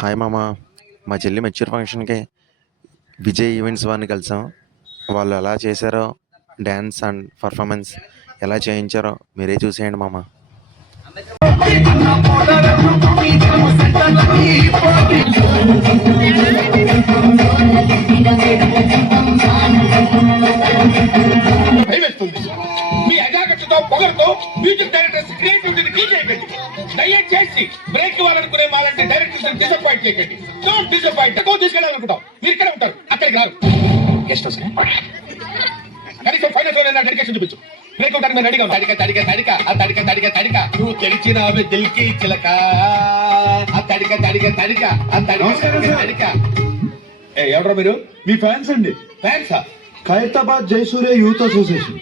Hi మామ, మా చెల్లి మెచ్యూర్ ఫంక్షన్కి విజయ్ ఈవెంట్స్ వారిని కలిసాం. వాళ్ళు ఎలా చేశారో, డ్యాన్స్ అండ్ పర్ఫార్మెన్స్ ఎలా చేయించారో మీరే చూసేయండి మామ. మీ అజాగ్రత్తతో పొగరుతో మ్యూజిక్ డైరెక్టర్స్ క్రియేటివిటీని కీ చేయకండి. దయచేసి బ్రేక్ ఇవ్వాలనుకునే మాలాంటి డైరెక్టర్స్ డిసప్పాయింట్ చేయకండి. Don't disappoint. ఎక్కువ తీసుకెళ్ళాలనుకుంటాం, మీరు ఇక్కడ ఉంటారు, అక్కడికి రారు. గెస్ట్ హౌస్ కనీసం ఫైనల్ షో డెడికేషన్ చూపించు. బ్రేక్ ఉంటారు, మీరు రెడీగా తడిక తడిక తడిక ఆ తడిక తడిక తడిక నువ్వు తెలిసిన దిల్కి చిలక ఆ తడిక తడిక తడిక ఆ తడిక తడిక. ఎవరో మీరు? మీ ఫ్యాన్స్ అండి. ఫ్యాన్సా? Khairatabad Jayasurya youth association.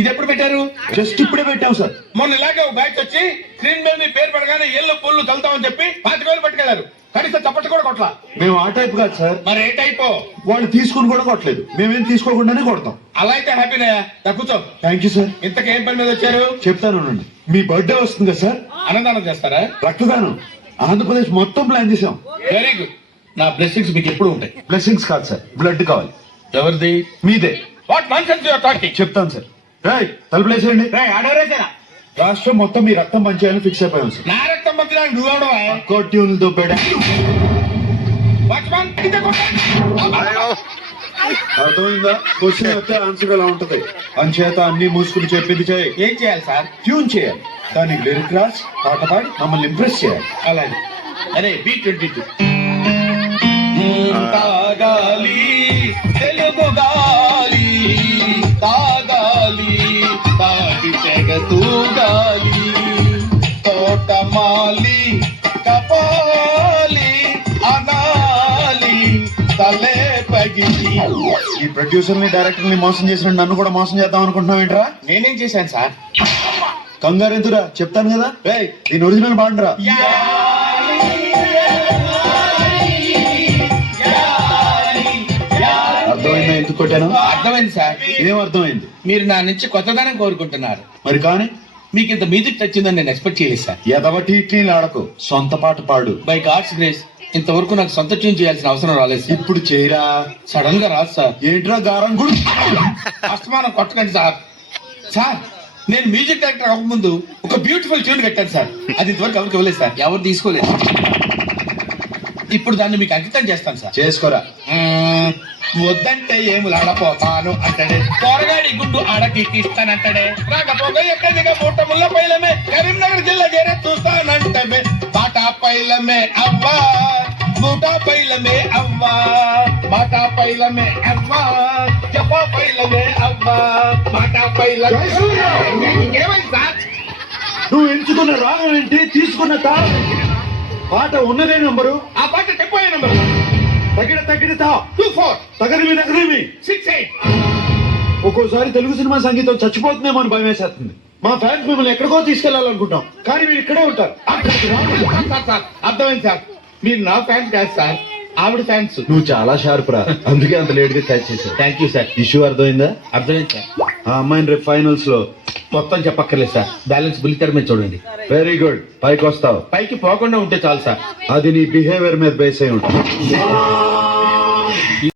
ఇది ఎప్పుడు పెట్టారు? జస్ట్ ఇప్పుడే పెట్టాం సార్. మొన్న ఇలాగే ఒక బ్యాచ్ వచ్చి స్క్రీన్ మీద మీ పేరు పడగానే ఏళ్ళు పుల్లు చల్లుతామని చెప్పి 25,000 పట్టుకెళ్లారు. కనీసం చప్పట్లు కూడా కొట్టలా. మేము ఆ టైప్ కాదు సార్. మరి ఏ టైపు? వాళ్ళు తీసుకుని కూడా కొట్టలేదు, మేమేం తీసుకోకుండానే కొడతాం. అలా అయితే హ్యాపీనే. కూర్చో. Thank you sir. ఇంతకేం పని మీద వచ్చారు? చెప్తాను. మీ బర్త్డే వస్తుంది కదా సార్, అన్నదానం చేస్తారా? రక్తదానం ఆంధ్రప్రదేశ్ మొత్తం ప్లాన్ చేసాం. Very good. నా బ్లెస్సింగ్స్ మీకు ఎప్పుడు ఉంటాయి. బ్లెస్సింగ్స్ కాదు సార్, బ్లడ్ కావాలి. ఎవరిది? మీదే. What nonsense you are talking? చెప్తాను సార్. రాయ్ తలుపులేసేయండి. రాష్ట్రం మొత్తం మీ రక్తం పంచేయాలని ఫిక్స్ అయిపోయాం సార్. నా రక్తం పంచడానికి నువ్వెవడవా? ట్యూన్లతో పెడ అర్థమైందా? క్వశ్చన్ వస్తే ఆన్సర్ ఎలా ఉంటది. అంచేత అన్ని మూసుకుని చెప్పింది చేయి. ఏం చేయాలి సార్? ట్యూన్ చేయాలి, దానికి లిరిక్ రాసి పాట పాడి మమ్మల్ని ఇంప్రెస్ చేయాలి. అలాగే. అరే B22 తాగాలి తెలుగు గాలి తాగాలి తాగి తెగతూగాలి తోటమాలి కపాలి అనాలి తలే పగిలి. ఈ ప్రొడ్యూసర్ ని డైరెక్టర్ ని మోసం చేసిన నన్ను కూడా మోసం చేద్దాం అనుకుంటున్నావు ఏంట్రా? నేనేం చేశాను సార్? కంగారు ఎందురా, చెప్తాను కదా. దీని ఒరిజినల్ బాండ్రా. అర్థమైందా ఎందుకు కొట్టాను? అర్థమైంది సార్. ఏం అర్థమైంది? మీరు నా నుంచి కొత్తదనం కోరుకుంటున్నారు. మరి కానీ మీకు ఇంత మ్యూజిక్ వచ్చిందని నేను ఎక్స్పెక్ట్ చేయలేదు సార్. ఎదవటి ఇట్లీలు ఆడకు, సొంత పాట పాడు. బై గాడ్స్ గ్రేస్ ఇంతవరకు నాకు సొంత ట్యూన్ చేయాల్సిన అవసరం రాలేదు సార్. ఇప్పుడు చేయరా. సడన్ గా రాదు సార్. ఏంట్రా గారం గుడి అస్తమానం కొట్టకండి సార్. సార్ నేను మ్యూజిక్ డైరెక్టర్ అవ్వకముందు ఒక బ్యూటిఫుల్ ట్యూన్ కట్టాను సార్. అది ఇంతవరకు ఎవరికి ఇవ్వలేదు సార్, ఎవరు తీసుకోలేదు. ఇప్పుడు దాన్ని మీకు అంకితం చేస్తాను సార్. చేసుకోరా. వద్దంటే ఏములాడపోతాను అంటాడే, త్వరగాడి గుండు ఆడకి ఇస్తానంటాడే, రాకపోగా ఎక్కడిగా మూట ముళ్ళ పైలమే కరీంనగర్ జిల్లా చేరే చూస్తానంటే బాటా పైలమే అవ్వా మూటా పైలమే అవ్వా బాటా పైలమే అవ్వా చెప్పా పైలమే అవ్వా బాటా పైలమే. ఏమైంది సార్? నువ్వు ఎంచుకున్న రాగం ఏంటి, తీసుకున్న తాళం ఏంటి? పాట ఉన్నదే నంబరు, ఆ పాట చెప్పే నంబరు తగిన తగిన 24 తగరివి నగరివి 68. ఒక్కోసారి తెలుగు సినిమా సంగీతం చచ్చిపోతుందేమో అని భయం వేసేస్తుంది. మా ఫ్యాన్స్ మిమ్మల్ని ఎక్కడికో తీసుకెళ్లాలనుకుంటాం, కానీ మీరు ఇక్కడే ఉంటారు. అర్థమైంది సార్. మీరు నా ఫ్యాన్స్ కాదు సార్, ఆవిడ ఫ్యాన్స్. నువ్వు చాలా షార్ప్ రా, అందుకే అంత లేట్ గా క్యాచ్ చేశావు. Thank you sir. ఇష్యూ అర్థమైందా? అర్థమైంది సార్. ఆ అమ్మాయిని రేపు ఫైనల్స్ లో మొత్తం చెప్పక్కర్లేదు సార్, బ్యాలెన్స్ బుల్లితెర మీద చూడండి. Very good. పైకి వస్తావు. పైకి పోకుండా ఉంటే చాలు సార్. అది నీ బిహేవియర్ మీద బేస్ అయి ఉంటుంది.